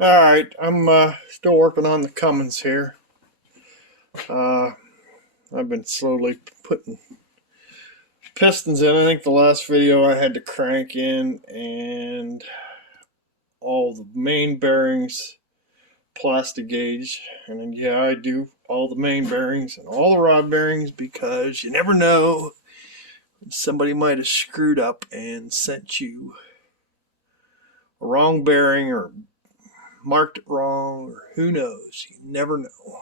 Alright, I'm still working on the Cummins here. Uh, I've been slowly putting pistons in. I think the last video I had to crank in and all the main bearings, plastic gauge, and then yeah, I do all the main bearings and all the rod bearings because you never know. Somebody might have screwed up and sent you a wrong bearing or marked it wrong, or who knows. You never know.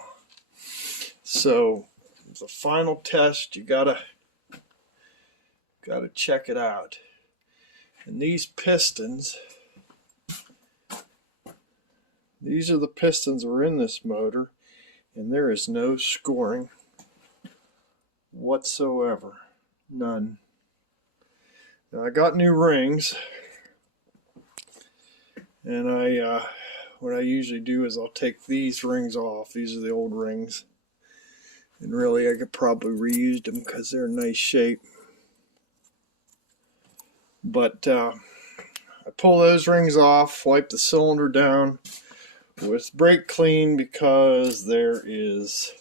So the final test, you gotta check it out. And these pistons, these are the pistons that are in this motor, and there is no scoring whatsoever. None. Now I got new rings, and what I usually do is I'll take these rings off. These are the old rings, and really I could probably reuse them because they're in nice shape. But I pull those rings off, wipe the cylinder down with brake clean because there is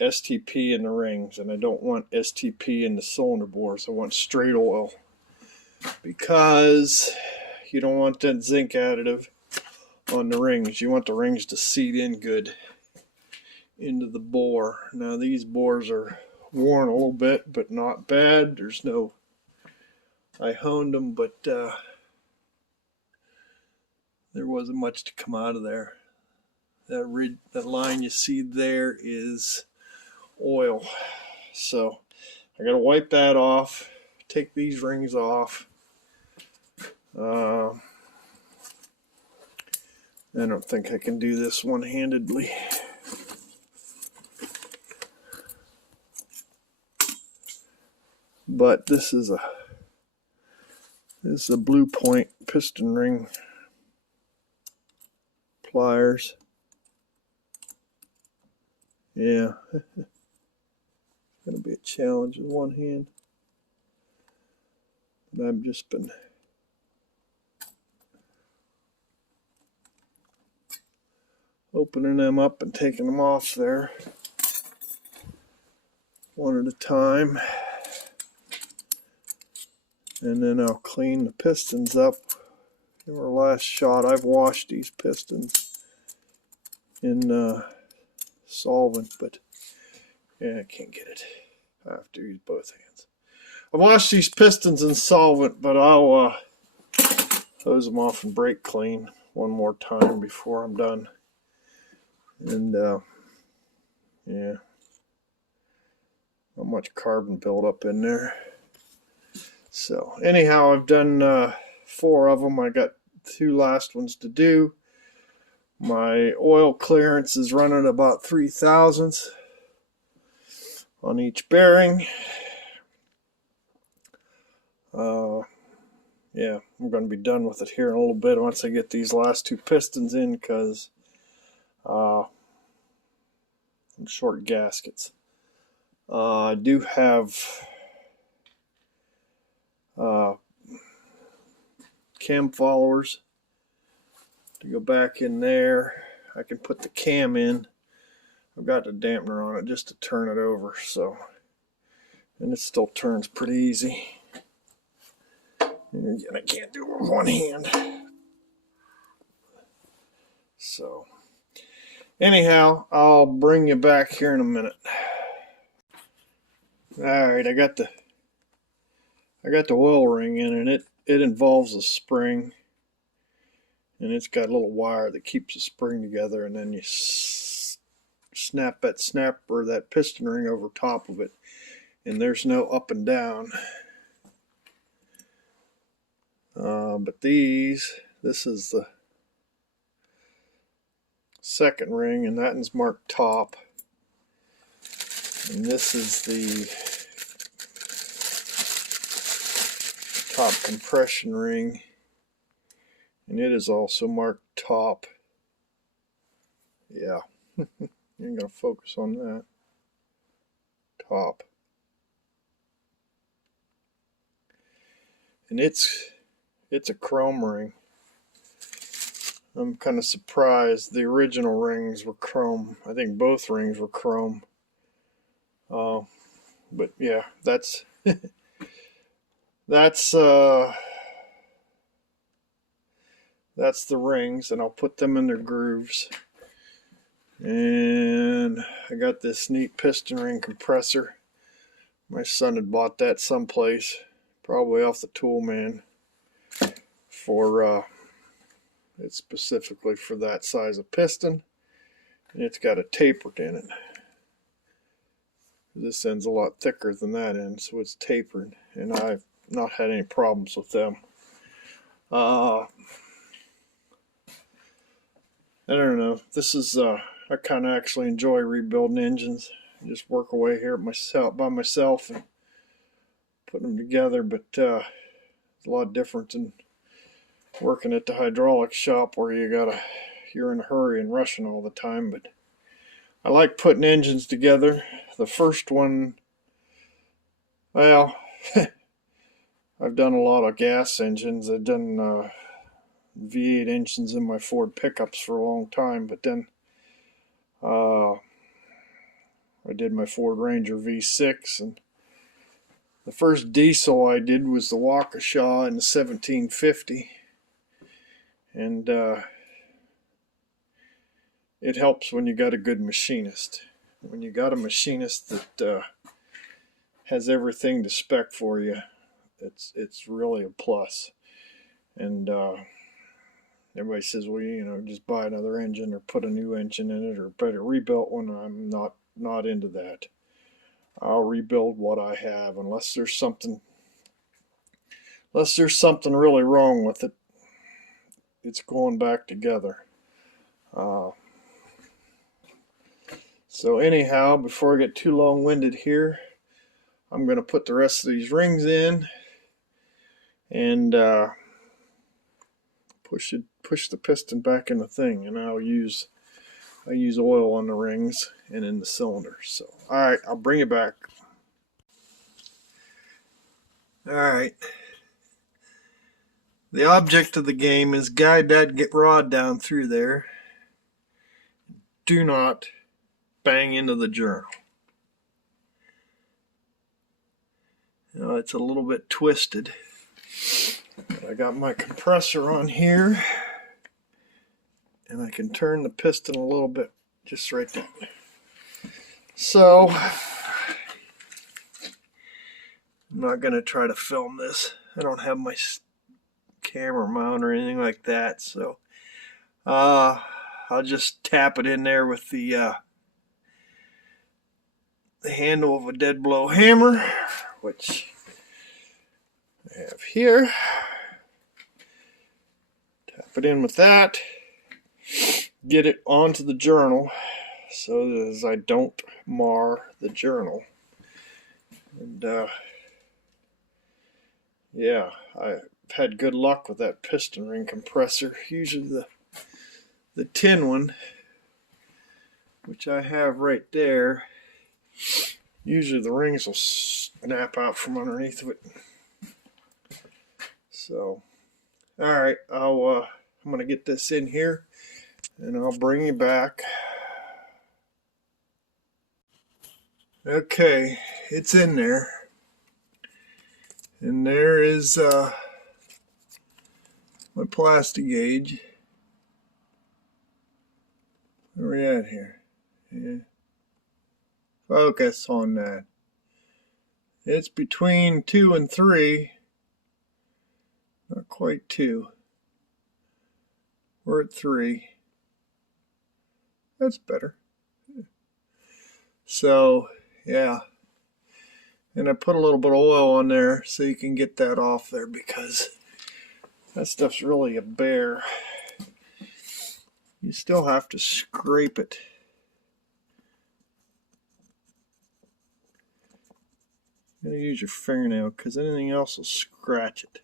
STP in the rings, and I don't want STP in the cylinder bores. I want straight oil because you don't want that zinc additive on the rings. You want the rings to seat in good into the bore. Now these bores are worn a little bit, but not bad. There's no, I honed them, but there wasn't much to come out of there. That line you see there is oil. So I gotta wipe that off, take these rings off. I don't think I can do this one-handedly. But this is a Blue Point piston ring pliers. Yeah, gonna be a challenge with one hand. But I've just been opening them up and taking them off there one at a time, and then I'll clean the pistons up. In our last shot, I've washed these pistons in solvent, but yeah, I can't get it. I have to use both hands. I've washed these pistons in solvent, but I'll hose them off and brake clean one more time before I'm done. And yeah, not much carbon buildup in there. So anyhow, I've done 4 of them. I got 2 last ones to do. My oil clearance is running about 3 thousandths on each bearing. Yeah, I'm going to be done with it here in a little bit once I get these last 2 pistons in, because I'm short gaskets. I do have cam followers to go back in there. I can put the cam in. I've got the dampener on it just to turn it over, so, and it still turns pretty easy. And again, I can't do it with one hand. So anyhow, I'll bring you back here in a minute. Alright, I got the oil ring in, and it involves a spring, and it's got a little wire that keeps the spring together, and then you snap that piston ring over top of it, and there's no up and down. But this is the second ring, and that one's marked top, and this is the top compression ring, and it is also marked top. Yeah, you're going to focus on that. Top. And it's a chrome ring. I'm kind of surprised. The original rings were chrome. I think both rings were chrome. But yeah, that's that's the rings, and I'll put them in their grooves. And I got this neat piston ring compressor. My son had bought that someplace, probably off the tool man, for it's specifically for that size of piston, and it's got a tapered in it. This end's a lot thicker than that end, so it's tapered, and I've not had any problems with them. I don't know. This is I kind of actually enjoy rebuilding engines. I just work away here by myself and put them together, but it's a lot different than working at the hydraulics shop where you're in a hurry and rushing all the time. But I like putting engines together. The first one, well, I've done a lot of gas engines. I've done V8 engines in my Ford pickups for a long time, but then I did my Ford Ranger V6, and the first diesel I did was the Waukesha in the 1750, and it helps when you got a good machinist. When you got a machinist that has everything to spec for you, it's really a plus. And everybody says, well, just buy another engine or put a new engine in it or put a rebuilt one. I'm not into that. I'll rebuild what I have unless there's something really wrong with it. It's going back together. So anyhow, before I get too long-winded here, I'm going to put the rest of these rings in and push the piston back in the thing, and I use oil on the rings and in the cylinder. So, alright, I'll bring it back. Alright. The object of the game is guide that rod down through there. Do not bang into the journal. It's a little bit twisted. But I got my compressor on here, and I can turn the piston a little bit just right there. So I'm not going to try to film this. I don't have my camera mount or anything like that, so I'll just tap it in there with the handle of a dead blow hammer, which I have here. Tap it in with that, get it onto the journal so that I don't mar the journal. And yeah, I've had good luck with that piston ring compressor. Usually the tin one, which I have right there, usually the rings will snap out from underneath of it. So, alright, I'm going to get this in here and I'll bring you back. Okay, it's in there. And there is my plastic gauge. Where are we at here? Yeah. Focus on that. It's between 2 and 3. Not quite 2. We're at 3. That's better. So, yeah. And I put a little bit of oil on there so you can get that off there, because that stuff's really a bear. You still have to scrape it. You gotta use your fingernail, because anything else will scratch it.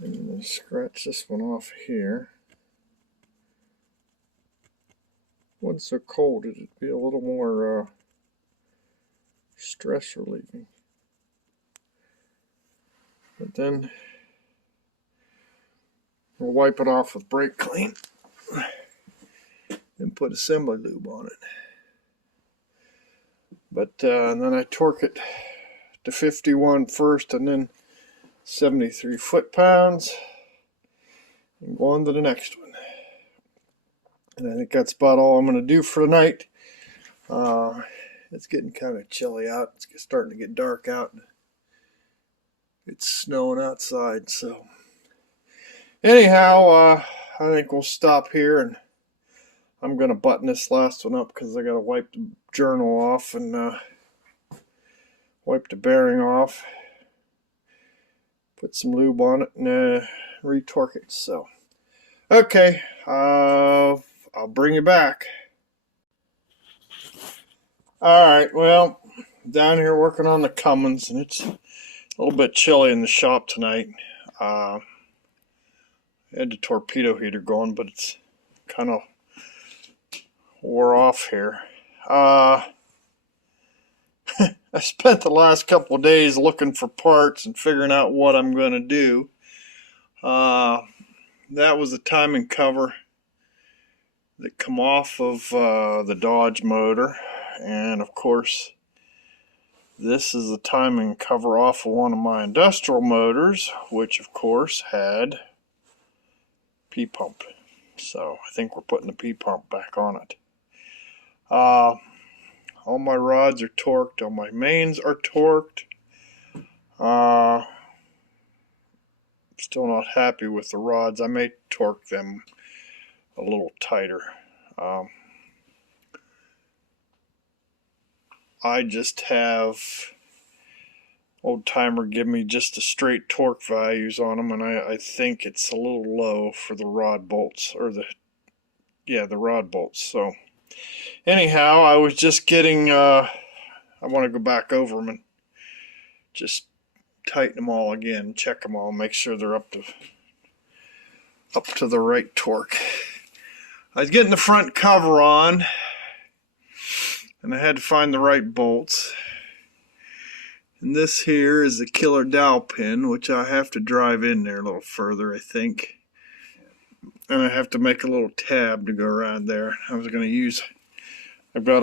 And I'm going to scratch this one off here. Once they're cold, it'd be a little more stress relieving. But then we'll wipe it off with brake clean and put assembly lube on it. But then I torque it to 51 first, and then 73 foot-pounds, and go on to the next one. And I think that's about all I'm going to do for tonight. It's getting kind of chilly out. It's starting to get dark out. It's snowing outside, so anyhow, I think we'll stop here, and I'm going to button this last one up because I got to wipe the journal off and wipe the bearing off, put some lube on it, and retorque it. So, okay, I'll bring you back. Alright, well, down here working on the Cummins, and it's a little bit chilly in the shop tonight. I had the torpedo heater going, but it's kind of wore off here. I spent the last couple of days looking for parts and figuring out what I'm going to do. That was the timing cover that come off of the Dodge motor, and of course this is the timing cover off of one of my industrial motors, which of course had P-pump. So I think we're putting the P-pump back on it. All my rods are torqued, all my mains are torqued. Still not happy with the rods. I may torque them a little tighter. I just have old timer give me just the straight torque values on them, and I think it's a little low for the rod bolts, or the rod bolts. So anyhow, I was just getting I want to go back over them and just tighten them all again, check them all, make sure they're up to the right torque. I was getting the front cover on, and I had to find the right bolts. And this here is the killer dowel pin, which I have to drive in there a little further, I think. And I have to make a little tab to go around there. I've got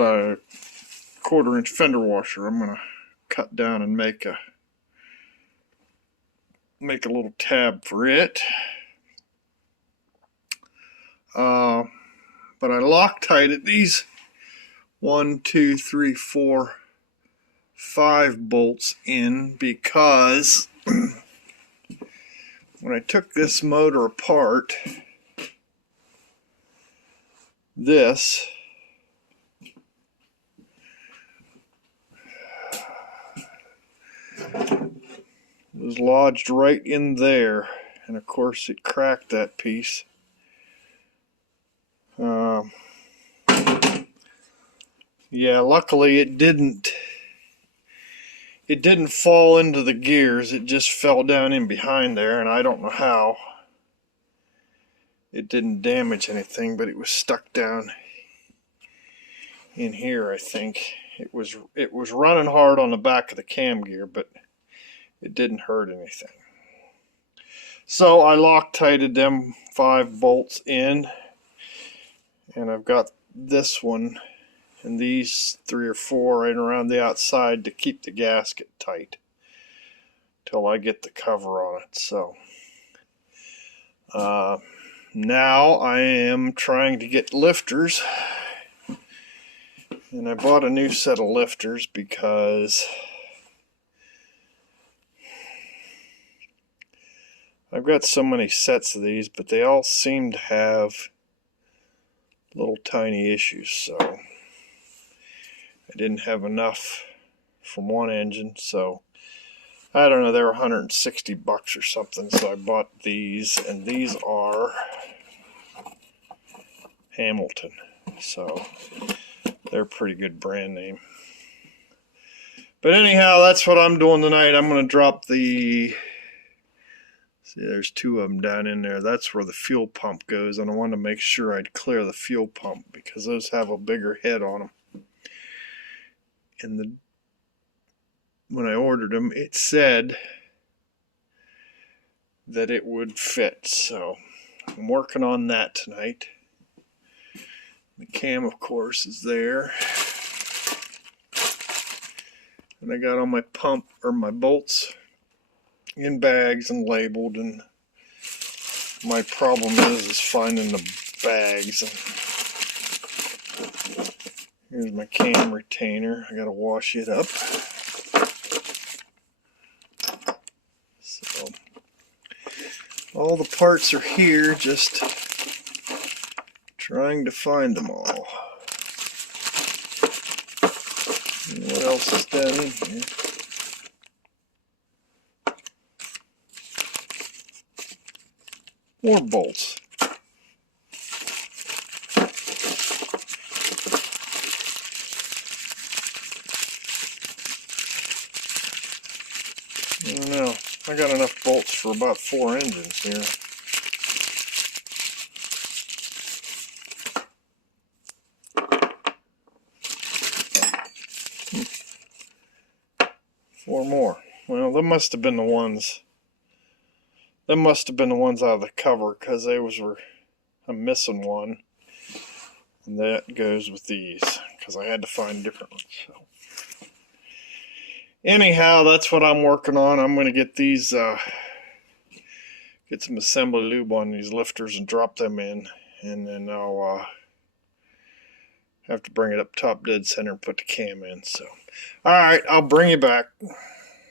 a 1/4 inch fender washer. I'm going to cut down and make a little tab for it. But I Loctited these 1, 2, 3, 4, 5 bolts in because when I took this motor apart, this was lodged right in there, and of course it cracked that piece. Yeah, luckily it didn't fall into the gears. It just fell down in behind there, and I don't know how. It didn't damage anything, but it was stuck down in here, I think. It was running hard on the back of the cam gear, but it didn't hurt anything. So I Loctited them 5 bolts in, and I've got this one and these 3 or 4 right around the outside to keep the gasket tight till I get the cover on it. So now I am trying to get lifters, and I bought a new set of lifters because I've got so many sets of these, but they all seem to have little tiny issues. So I didn't have enough from one engine, so I don't know, they were $160 or something, so I bought these, and these are Hamilton, so they're a pretty good brand name. But anyhow, that's what I'm doing tonight. I'm going to drop the, see, there's 2 of them down in there. That's where the fuel pump goes, and I wanted to make sure I'd clear the fuel pump because those have a bigger head on them. And when I ordered them, it said that it would fit. So I'm working on that tonight. The cam, of course, is there. And I got all my pump or my bolts in bags and labeled, and my problem is finding the bags. Here's my cam retainer. I gotta wash it up. So all the parts are here, just trying to find them all. And what else is down in here? More bolts. I don't know. I got enough bolts for about 4 engines here. Four more. Well, them must have been the ones. Them must have been the ones out of the cover, because I'm missing one. And that goes with these, because I had to find different ones. So. Anyhow, that's what I'm working on. I'm going to get these, get some assembly lube on these lifters and drop them in. And then I'll have to bring it up top dead center and put the cam in. So, alright, I'll bring you back.